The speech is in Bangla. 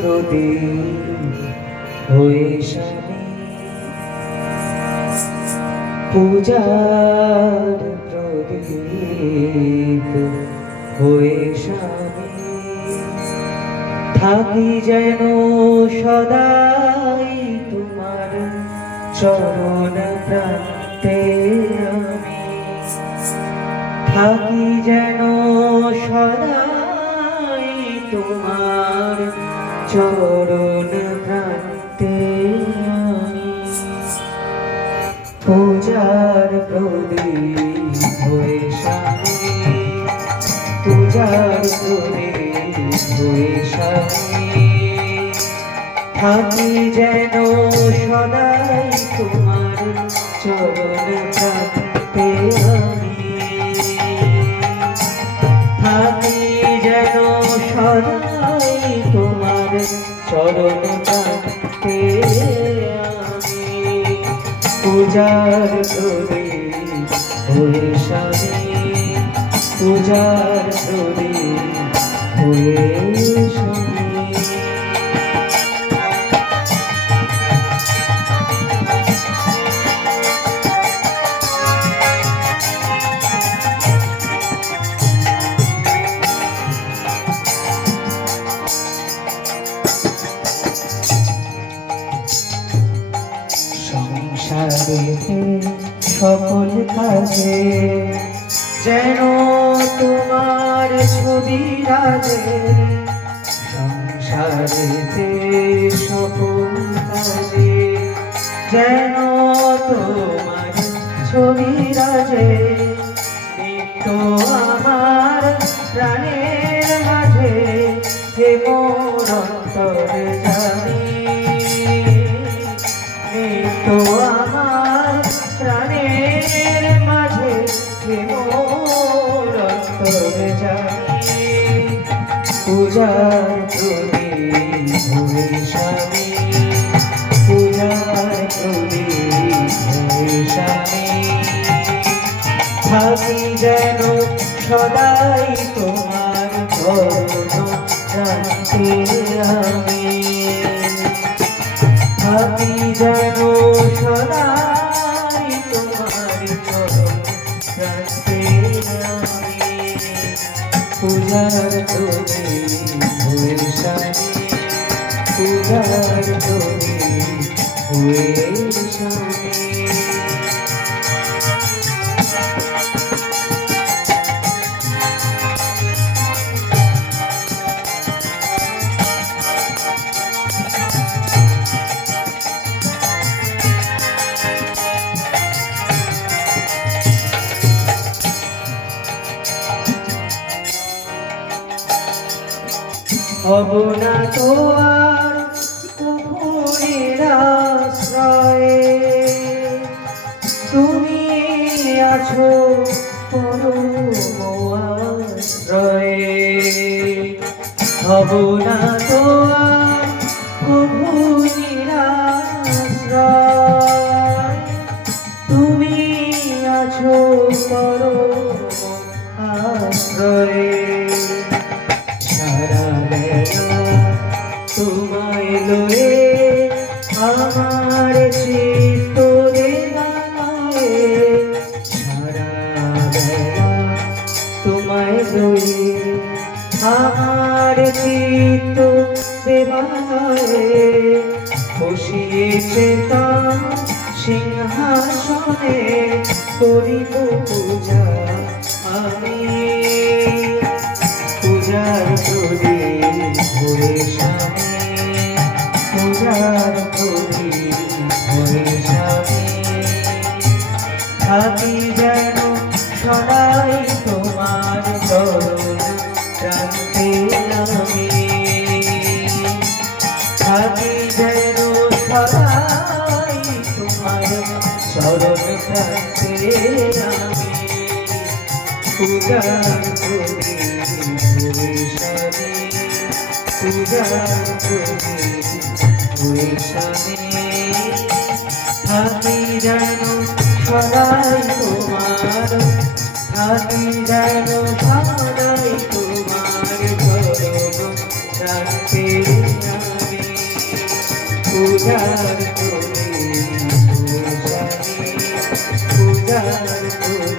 প্রদীপ হয়ে স্বামী, পূজার প্রদীপ হয়ে স্বামী, থাকি যেন সদাই তোমার চরণ প্রান্তে আমি, থাকি যেন সদাই তোমার চরণ প্রান্তে আমি, পূজার প্রদীপ হয়ে স্বামী, পূজার প্রদীপ হয়ে স্বামী, থাকি যেন সদাই তোমার চরণ প্রান্তে আমি, থাকি যেন সদাই তোমার চরণ প্রান্তে আমি, পূজার প্রদীপ হয়ে স্বামী, পূজার প্রদীপ হয়ে স্বামী। সংসারেতে সকল কাজে যেন তোমার ছবি রাজে, সংসারেতে সকল কাজে যেন তোমার ছবি রাজে, নিত্য আমার প্রাণের মাঝে হে মোর অন্তরে জানি, নিত্য আমার প্রাণের মাঝে হে মোর অন্তরে জানি, পূজার প্রদীপ হয়ে স্বামী, পূজার প্রদীপ হয়ে স্বামী, থাকি যেন সদাই তোমার চরণ প্রান্তে আমি, থাকি যেন সদাই তোমার চরণ প্রান্তে আমি, পূজার প্রদীপ হয়ে স্বামী, পূজার প্রদীপ হয়ে স্বামী। হব না তো আর কুকুরের আশ্রয়ে, তুমি আছো পরম আশ্রয়ে, হব না তো আর কুকুরের আশ্রয়, তুমি আছো পরম আশ্রয়ে, তোমায় লয়ে আমার চিত্ত দেবালয়ে, সারা বেলা তোমায় লয়ে আমার চিত্ত দেবালয়ে, বসিয়েছে তার সিংহাসনে করিব পূজা আমি, পূজার প্রদীপ হয়ে স্বামী, পূজার প্রদীপ হয়ে স্বামী, থাকি যেন সদাই তোমার চরণ প্রান্তে আমি, থাকি যেন সদাই তোমার চরণ প্রান্তে আমি, পূজার প্রদীপ হয়ে স্বামী, পূজার প্রদীপ হয়ে স্বামী, থাকি যেন সদাই তোমার, থাকি যেন সদাই তোমার চরণ প্রান্তে। পূজার করি পূজার করি